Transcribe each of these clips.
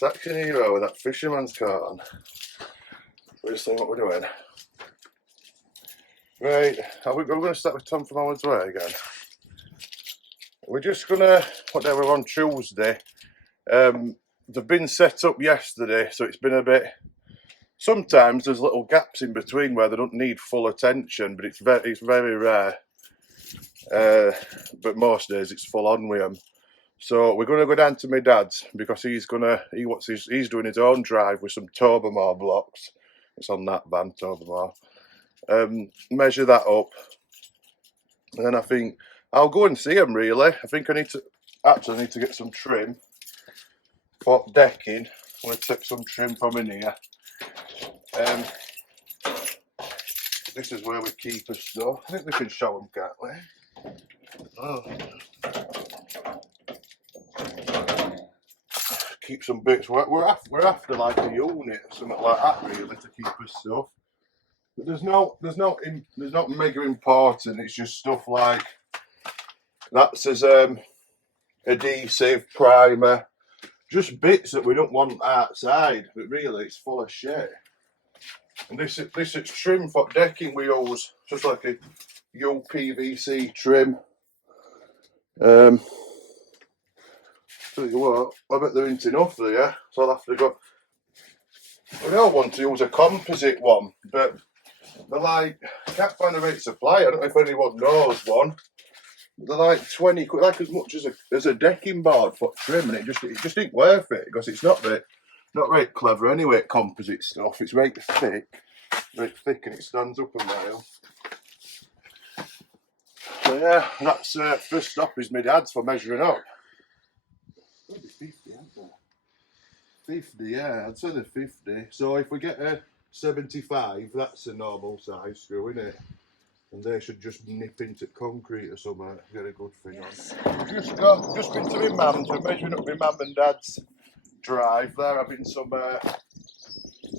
fast action hero with that fisherman's coat on. We're just seeing what we're doing. Right, we're going to start with Tom from Howard's Way again. We're just going to, what day we're on, Tuesday. They've been set up yesterday, so it's been a bit... Sometimes there's little gaps in between where they don't need full attention, but it's very rare. But most days it's full on with them. So we're going to go down to my dad's because he's doing his own drive with some Tobermoor blocks. It's on that van, Tobermoor. Measure that up, and then I think I'll go and see him. Really, I think I need to get some trim for decking. I'm going to take some trim from in here. This is where we keep our stuff. I think we can show them, can't we? Oh. Keep some bits. We're after like a unit or something like that, really, to keep our stuff. But there's not mega important. It's just stuff like that says adhesive, primer, just bits that we don't want outside. But really, it's full of shit. And this is trim for decking we use, just like a UPVC trim. Tell you what, I bet there ain't enough there, so I'll have to go. I don't want to use a composite one, but they're like, I can't find a rate supply. I don't know if anyone knows one. They're like 20 quid, like as much as a decking board for trim, and it just ain't worth it because it's not very clever anyway. Composite stuff, it's very thick, and it stands up a mile. So yeah, that's first stop is my dad's for measuring up. 50, aren't they? 50, yeah, I'd say they're 50. So if we get a 75, that's a normal size screw, isn't it? And they should just nip into concrete or something, get a good thing on. Just been to my mum's, we're measuring up my mum and dad's drive. They're having some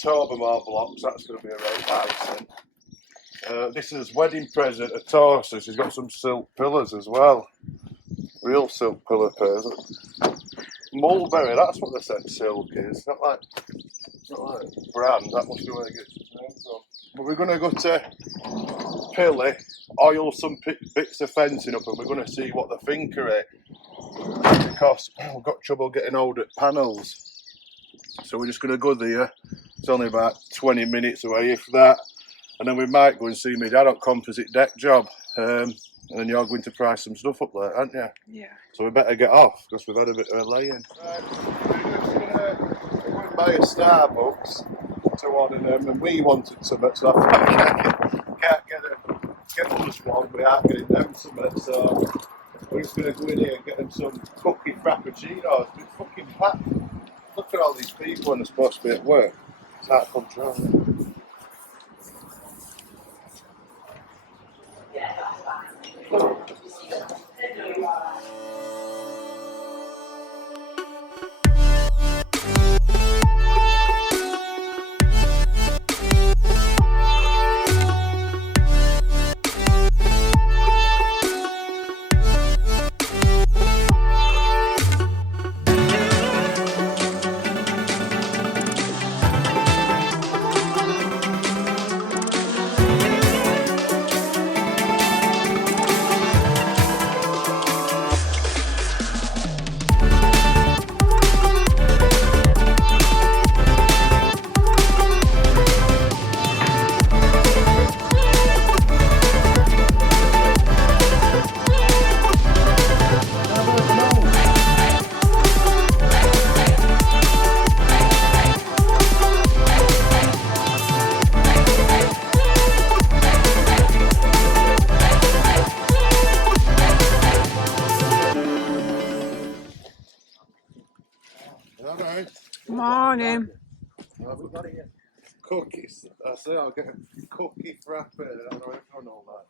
Tobermoor blocks, that's going to be a right nice. This is wedding present at Torsus. He's got some silk pillars as well. Real silk pillar pairs. Mulberry, that's what they said silk is. Not like brand, that must be where it gets its name from. But we're going to go to Pilly, oil some bits of fencing up, and we're going to see what they think of it. Because we've got trouble getting hold of panels. So we're just going to go there. It's only about 20 minutes away, if that. And then we might go and see my dad on composite deck job. And then you're going to price some stuff up there, aren't you? Yeah. So we better get off because we've had a bit of a lay-in. Right, we're just going to go and buy a Starbucks to order them, and we wanted some, so I can't get us one without getting them some. So we're just going to go in here and get them some cookie frappuccinos. It's fucking packed. Look at all these people when they're supposed to be at work. It's out of control. Morning. Cookies. I say I'll get a cookie frappe. I don't know if I know that.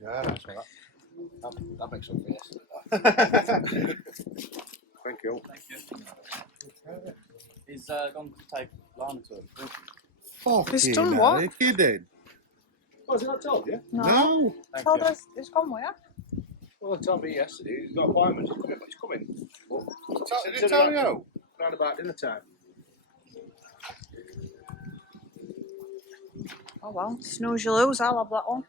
Yeah, that's right. That makes some face. Thank you. He's gone to take Lana to him. He's done what? Are you kidding? Oh, has he not told you? No. Told us it's gone where? Well, he told me yesterday. He's got appointments. He's coming. Did he tell you? round about dinner time. Oh well, snooze you lose. I'll have that one.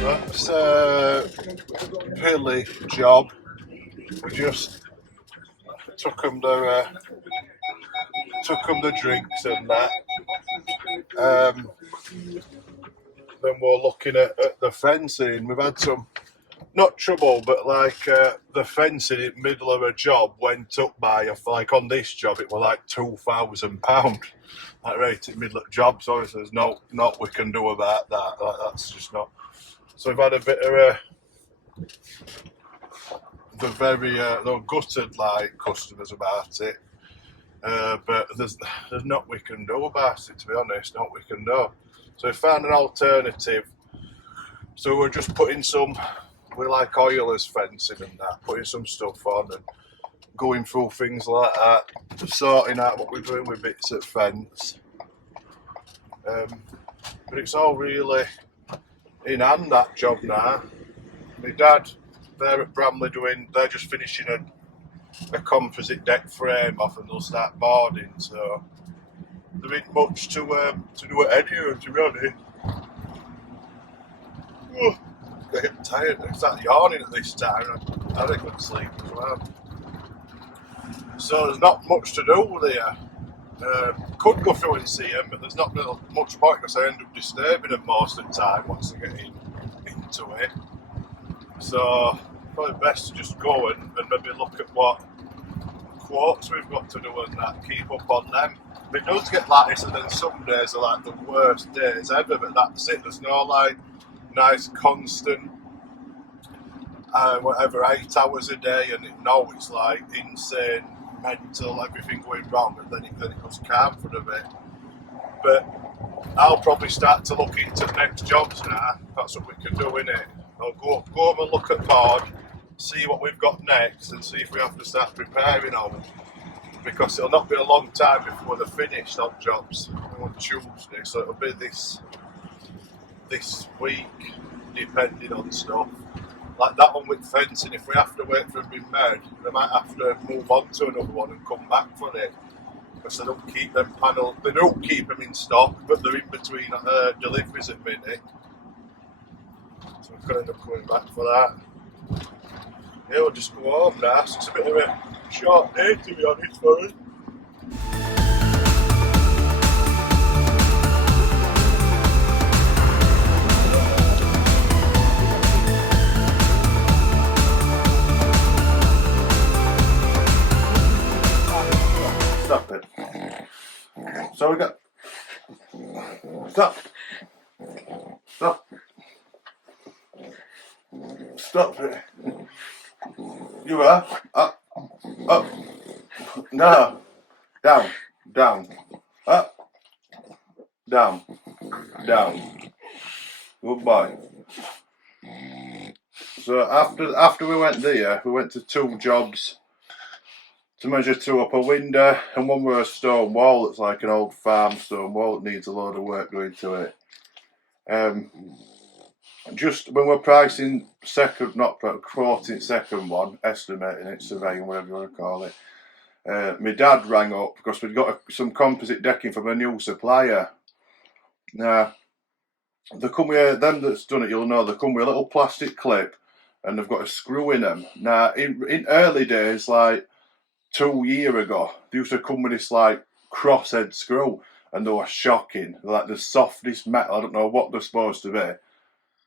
That's a pilly job. We just took them the drinks and that. Then we're looking at the fencing. We've had some, not trouble, but like the fencing in the middle of a job went up by, like on this job, it was like £2,000. Like right in the middle of the job, so there's not we can do about that. Like, that's just not. So we've had a bit of they're gutted like customers about it. But there's not we can do about it, to be honest, not we can do. So we found an alternative. So we're just putting we like oilers fencing and that, putting some stuff on and going through things like that, sorting out what we're doing with bits of fence. But it's all really in hand, that job now. My dad, they're at Bramley they're just finishing a composite deck frame off and they'll start boarding, so there ain't much to do at any, to be honest. Getting tired, I start yawning at this time, I had a good sleep as well. So there's not much to do there. Could go through and see them, but there's not really much point because I end up disturbing them most of the time once they get into it. So probably best to just go and maybe look at what quotes we've got to do and that, keep up on them. But it does get like this, and then some days are like the worst days ever, but that's it. There's no like nice constant whatever 8 hours a day, and it's like insane, mental, everything going wrong, and then it goes calm for a bit. But I'll probably start to look into next jobs now. That's what we can do, innit? I'll go home and look at board, see what we've got next, and see if we have to start preparing on. Because it'll not be a long time before they're finished on jobs on Tuesday, so it'll be this week, depending on stuff. Like that one with fencing, if we have to wait for it to be made, we might have to move on to another one and come back for it. Because they don't keep them panels, they don't keep them in stock, but they're in between deliveries at minute. So we're going to end up coming back for that. Yeah, we'll just go home now. So it's a bit of a short day, to be honest, for us. Stop it. So we got. Stop. Stop. Stop it. You are up. Up. No. Down. Down. Up. Down. Down. Good boy. So after we went there, we went to 2 jobs to measure 2 up a window, and one with a stone wall that's like an old farm stone wall that needs a load of work doing to it. Just when we're pricing quoting second one, estimating it, surveying, whatever you want to call it, my dad rang up because we'd got some composite decking from a new supplier. Now, they come with, them that's done it, you'll know, they come with a little plastic clip and they've got a screw in them. Now, in early days, like 2 years ago, they used to come with this like crosshead screw, and they were shocking. Like the softest metal, I don't know what they're supposed to be,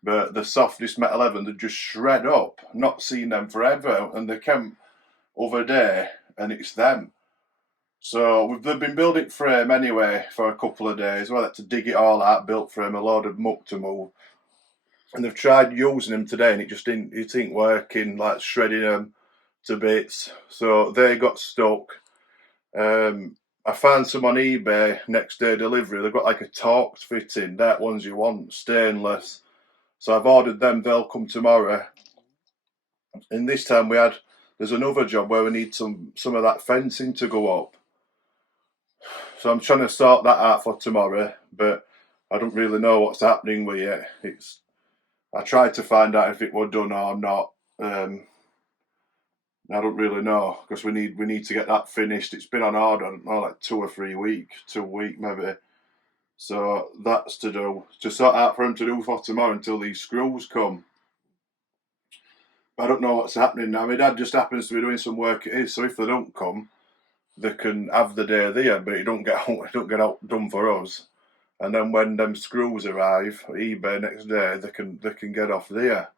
but the softest metal ever, they just shred up. Not seen them forever, and they came over there, and it's them. So they've been building frame anyway for a couple of days. Well, I had to dig it all out, built frame, a load of muck to move, and they've tried using them today, and it ain't working. Like shredding them to bits, so they got stuck. I found some on eBay next day delivery. They've got like a Torx fitting, that ones you want, stainless. So I've ordered them. They'll come tomorrow. And this time there's another job where we need some of that fencing to go up. So I'm trying to sort that out for tomorrow, but I don't really know what's happening with it. I tried to find out if it were done or not. I don't really know, because we need to get that finished. It's been on order, I don't know, like 2 or 3 weeks, 2 weeks maybe. So that's to do, to sort out for him to do for tomorrow until these screws come. I don't know what's happening now. My dad just happens to be doing some work at his, so if they don't come, they can have the day there, but it don't get out done for us. And then when them screws arrive at eBay next day, they can get off there.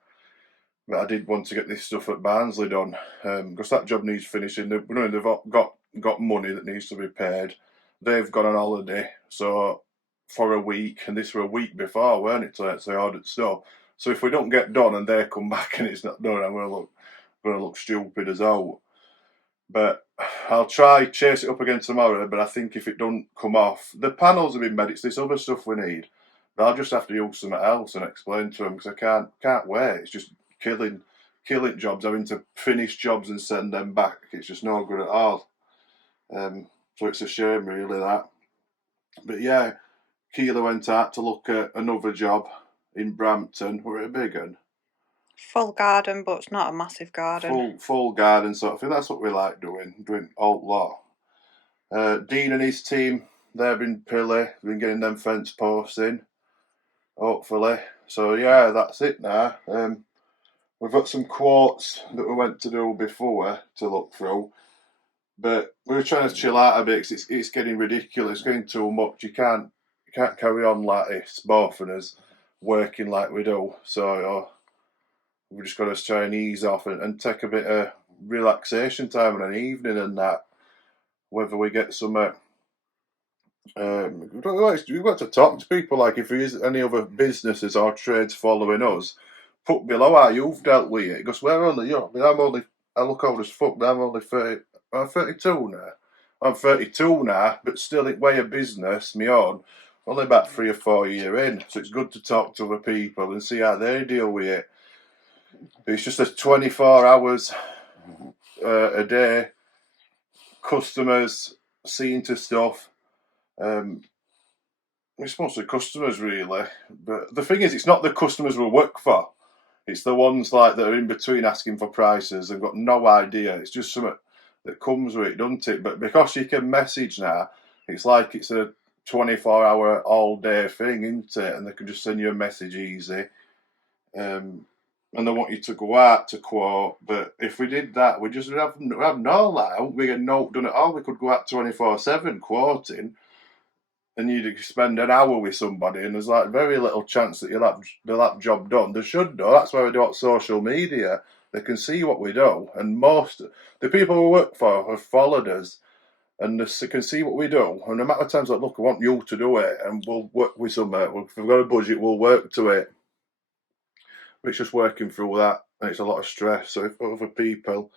But I did want to get this stuff at Barnsley done, because that job needs finishing. They've got money that needs to be paid. They've gone on holiday, so for a week, and this were a week before, weren't it? So they ordered stuff. So if we don't get done and they come back and it's not done, I'm gonna look stupid as hell. But I'll try chase it up again tomorrow. But I think if it don't come off, the panels have been made. It's this other stuff we need. But I'll just have to use something else and explain to them, because I can't wait. It's just killing jobs, having to finish jobs and send them back. It's just no good at all. So it's a shame, really, that. But yeah, Keela went out to look at another job in Brampton. We're a big one. Full garden, but it's not a massive garden. Full garden sort of thing. That's what we like doing all lot. Dean and his team, they've been pilly, been getting them fence posts in, hopefully. So yeah, that's it now. We've got some quotes that we went to do before to look through, but we were trying to chill out a bit, because it's getting ridiculous, it's getting too much. You can't carry on like this, both of us, working like we do. So we've just got to try and ease off and take a bit of relaxation time in an evening and that. Whether we get some, we've got to talk to people, like if there is any other businesses or trades following us, put below how you've dealt with it, because we're only, I look old as fuck, but I'm only 32 now. I'm 32 now, but still it way a business, my own, only about 3 or 4 years in, so it's good to talk to other people and see how they deal with it. It's just a 24 hours a day, customers seeing to stuff. It's mostly customers, really, but the thing is, it's not the customers we work for. It's the ones like that are in between asking for prices and got no idea. It's just something that comes with it, doesn't it? But because you can message now, it's like it's a 24-hour all-day thing, isn't it? And they can just send you a message easy. And they want you to go out to quote. But if we did that, we just have no that. We get no done at all. We could go out 24/7 quoting, and you'd spend an hour with somebody, and there's like very little chance that they'll have job done. They should do. That's why we do it on social media. They can see what we do, and most the people we work for have followed us, and they can see what we do. And no matter times like, look, I want you to do it, and we'll work with something. If we've got a budget, we'll work to it. It's just working through that, and it's a lot of stress. So if other people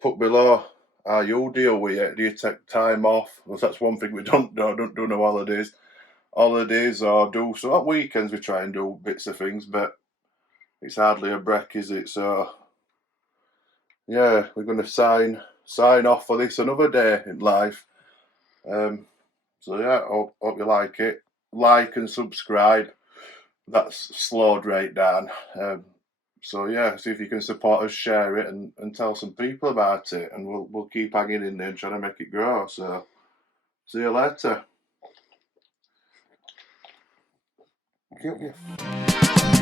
put below how you deal with it, do you take time off? Because that's one thing we don't do. I don't do no holidays, or do so at weekends. We try and do bits of things, but it's hardly a break, is it? So yeah, we're going to sign off for this another day in life. So yeah, hope you like it. Like and subscribe. That's slowed right down. So yeah, see if you can support us, share it, and tell some people about it, and we'll keep hanging in there and trying to make it grow. So see you later. Thank you.